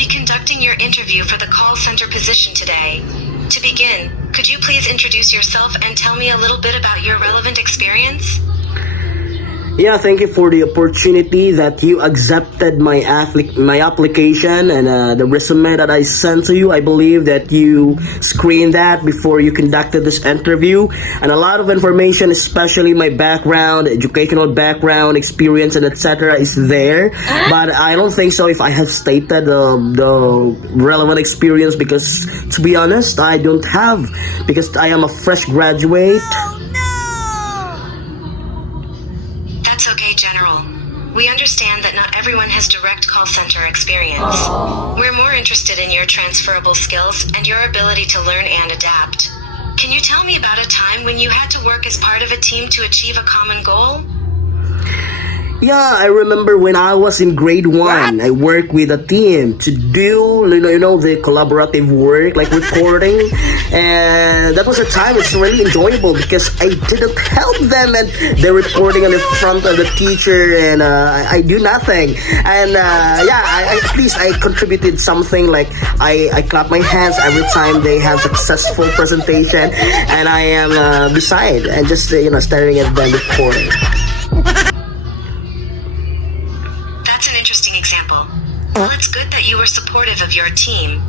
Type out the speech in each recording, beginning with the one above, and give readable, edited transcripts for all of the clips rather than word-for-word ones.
be conducting your interview for the call center position today. To begin, could you please introduce yourself and tell me a little bit about your relevant experience? Yeah, thank you for the opportunity that you accepted my application and the resume that I sent to you. I believe that you screened that before you conducted this interview, and a lot of information, especially my background, educational background, experience, and etc. is there. But I don't think so if I have stated the relevant experience, because to be honest, I don't have, because I am a fresh graduate. That's okay, General. We understand that not everyone has direct call center experience. We're more interested in your transferable skills and your ability to learn and adapt. Can you tell me about a time when you had to work as part of a team to achieve a common goal? Yeah, I remember when I was in grade 1, I worked with a team to do, the collaborative work, like recording. And that was a time it's really enjoyable because I didn't help them, and they're recording on the front of the teacher, and I do nothing. And at least I contributed something, like I clap my hands every time they have successful presentation, and I am beside and just, staring at them recording. That's an interesting example. Well, it's good that you were supportive of your team.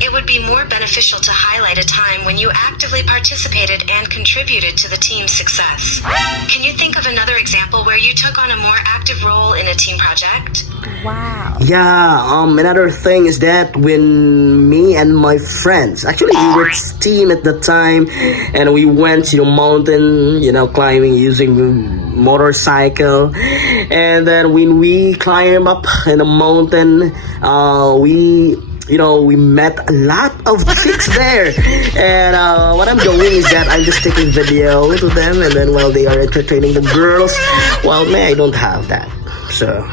It would be more beneficial to highlight a time when you actively participated and contributed to the team's success. Can you think of another example where you took on a more active role in a team project? Wow. Yeah, another thing is that when me and my friends, actually we were a team at the time, and we went to the mountain, climbing using motorcycle, and then when we climb up in the mountain, we met a lot of chicks there, and what I'm doing is that I'm just taking video to them, and then while they are entertaining the girls, well, me, I don't have that, so.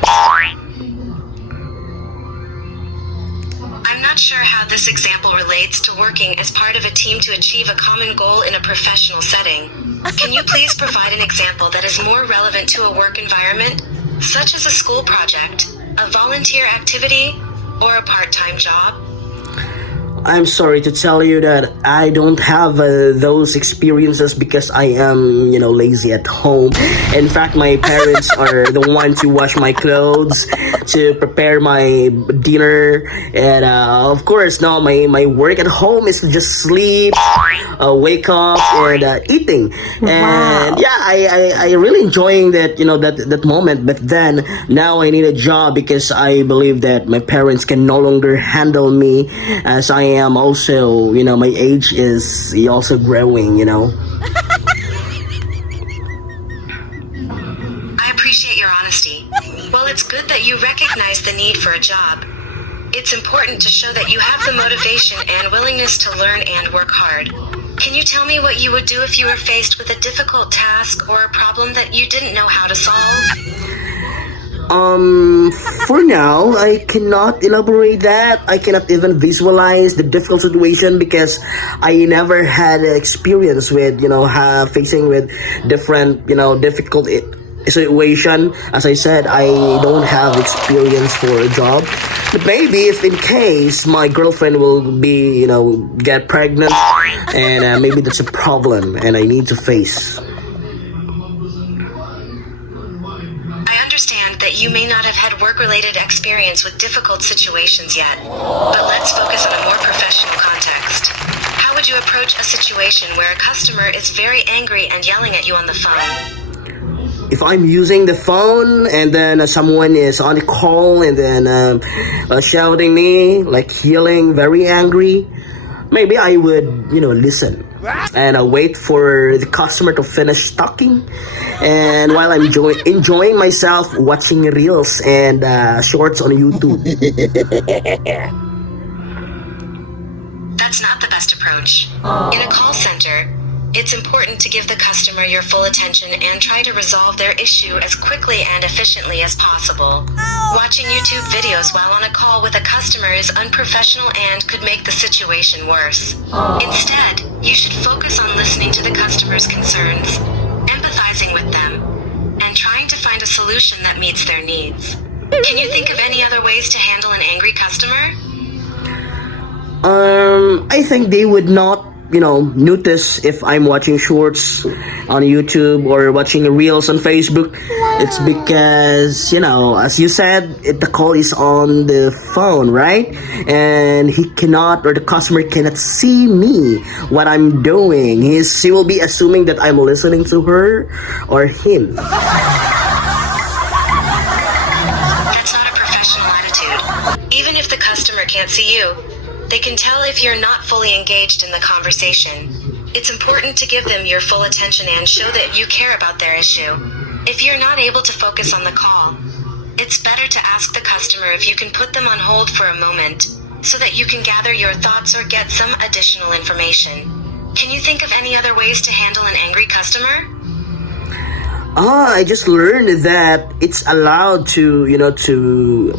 I'm not sure how this example relates to working as part of a team to achieve a common goal in a professional setting. Can you please provide an example that is more relevant to a work environment, such as a school project, a volunteer activity, or a part-time job? I'm sorry to tell you that I don't have those experiences because I am, lazy at home. In fact, my parents are the ones to wash my clothes, to prepare my dinner, and of course, no, my work at home is to just sleep, wake up, and eating. And yeah, I really enjoying that, that moment. But then now I need a job because I believe that my parents can no longer handle me, as I am also, my age is also growing, I appreciate your honesty. Well, it's good that you recognize the need for a job. It's important to show that you have the motivation and willingness to learn and work hard. Can you tell me what you would do if you were faced with a difficult task or a problem that you didn't know how to solve? For now, I cannot elaborate that. I cannot even visualize the difficult situation because I never had experience with, facing with different, difficult situation. As I said, I don't have experience for a job. But maybe if in case my girlfriend will be, get pregnant, and maybe that's a problem and I need to face. That you may not have had work-related experience with difficult situations yet, but let's focus on a more professional context. How would you approach a situation where a customer is very angry and yelling at you on the phone? If I'm using the phone and then someone is on the call and then shouting me, like yelling, very angry, maybe I would, listen and wait for the customer to finish talking. And while I'm enjoying myself watching reels and shorts on YouTube. That's not the best approach. In a call center, it's important to give the customer your full attention and try to resolve their issue as quickly and efficiently as possible. Watching YouTube videos while on a call with a customer is unprofessional and could make the situation worse. Instead, you should focus on listening to the customer's concerns, empathizing with them, and trying to find a solution that meets their needs. Can you think of any other ways to handle an angry customer? I think they would not, notice if I'm watching shorts on YouTube or watching reels on Facebook. It's because, as you said, the call is on the phone, right? And he cannot, or the customer cannot see me, what I'm doing. He will be assuming that I'm listening to her or him. That's not a professional attitude. Even if the customer can't see you, they can tell if you're not fully engaged in the conversation. It's important to give them your full attention and show that you care about their issue. If you're not able to focus on the call, it's better to ask the customer if you can put them on hold for a moment so that you can gather your thoughts or get some additional information. Can you think of any other ways to handle an angry customer? I just learned that it's allowed to, to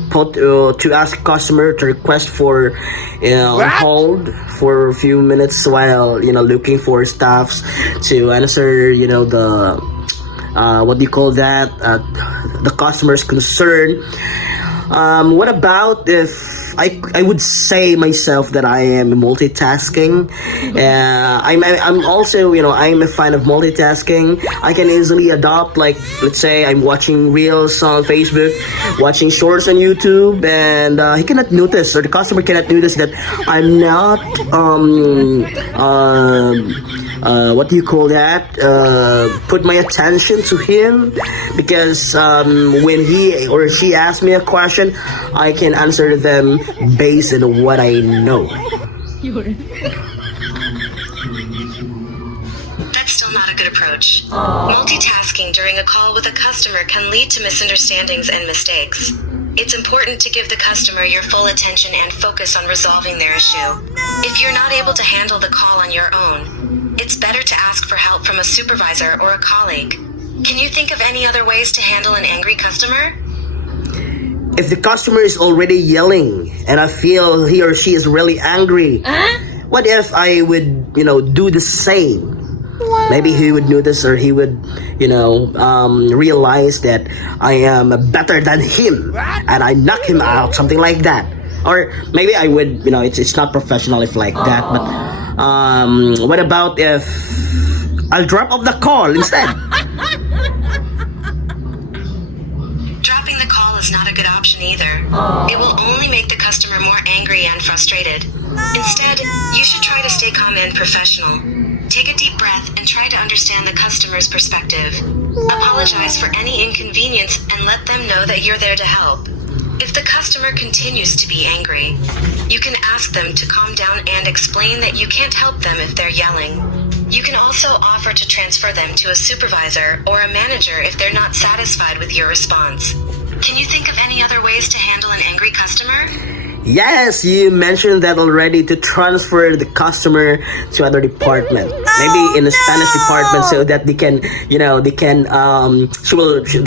ask customer to request for, hold for a few minutes while, looking for staffs to answer, the, what do you call that? The customer's concern. What about if I would say myself that I am multitasking? I'm also, I'm a fan of multitasking. I can easily adopt, like, let's say I'm watching reels on Facebook, watching shorts on YouTube, and he cannot notice, or the customer cannot notice that I'm not, what do you call that? Put my attention to him, because when he or she asks me a question, I can answer them based on what I know. That's still not a good approach. Multitasking during a call with a customer can lead to misunderstandings and mistakes. It's important to give the customer your full attention and focus on resolving their issue. If you're not able to handle the call on your own, it's better to ask for help from a supervisor or a colleague. Can you think of any other ways to handle an angry customer? If the customer is already yelling and I feel he or she is really angry, what if I would, do the same? Maybe he would notice, or he would, realize that I am better than him and I knock him out, something like that. Or maybe I would, it's not professional if like that, but what about if I'll drop off the call instead? Dropping the call is not a good option either. It will only make the customer more angry and frustrated. Instead, you should try to stay calm and professional. Take a deep breath and try to understand the customer's perspective. Apologize for any inconvenience and let them know that you're there to help. If the customer continues to be angry, you can ask them to calm down and explain that you can't help them if they're yelling. You can also offer to transfer them to a supervisor or a manager if they're not satisfied with your response. Can you think of any other ways to handle an angry customer? Yes, you mentioned that already, to transfer the customer to other department. Maybe in the Spanish department, so that they can, the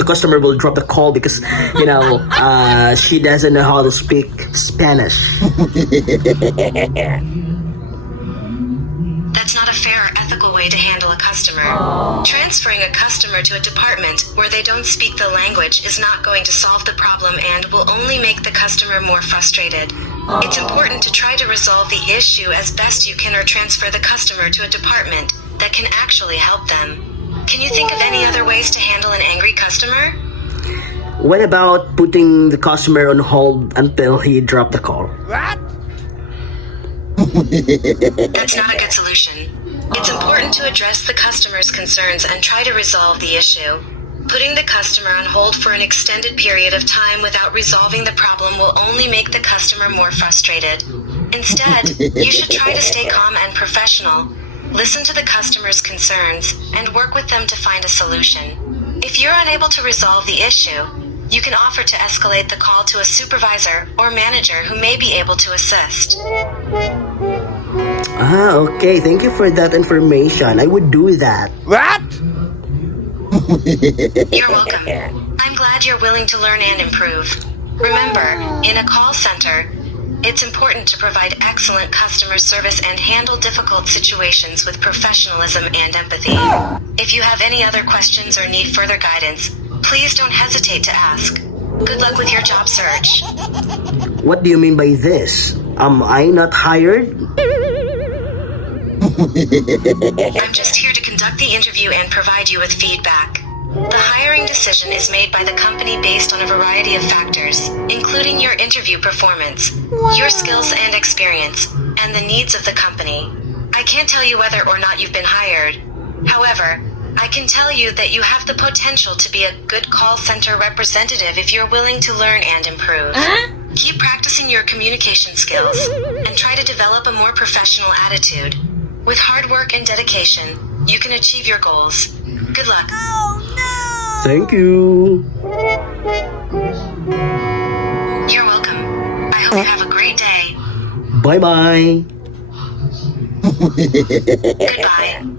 customer will drop the call because, she doesn't know how to speak Spanish. That's not a fair or ethical way to handle a customer. Transferring a customer to a department where they don't speak the language is not going to solve the problem and will only make the customer more frustrated. It's important to try to resolve the issue as best you can, or transfer the customer to a department that can actually help them. Can you think of any other ways to handle an angry customer? What about putting the customer on hold until he dropped the call? That's not a good solution. It's important to address the customer's concerns and try to resolve the issue. Putting the customer on hold for an extended period of time without resolving the problem will only make the customer more frustrated. Instead, you should try to stay calm and professional. Listen to the customer's concerns and work with them to find a solution. If you're unable to resolve the issue, you can offer to escalate the call to a supervisor or manager who may be able to assist. Okay. Thank you for that information. I would do that. What? You're welcome. I'm glad you're willing to learn and improve. Remember, in a call center, it's important to provide excellent customer service and handle difficult situations with professionalism and empathy. If you have any other questions or need further guidance, please don't hesitate to ask. Good luck with your job search. What do you mean by this? Am I not hired? I'm just here to conduct the interview and provide you with feedback. The hiring decision is made by the company based on a variety of factors, including your interview performance, your skills and experience, and the needs of the company. I can't tell you whether or not you've been hired. However, I can tell you that you have the potential to be a good call center representative if you're willing to learn and improve. Keep practicing your communication skills and try to develop a more professional attitude. With hard work and dedication, you can achieve your goals. Good luck. Thank you. You're welcome. I hope you have a great day. Bye-bye. Goodbye.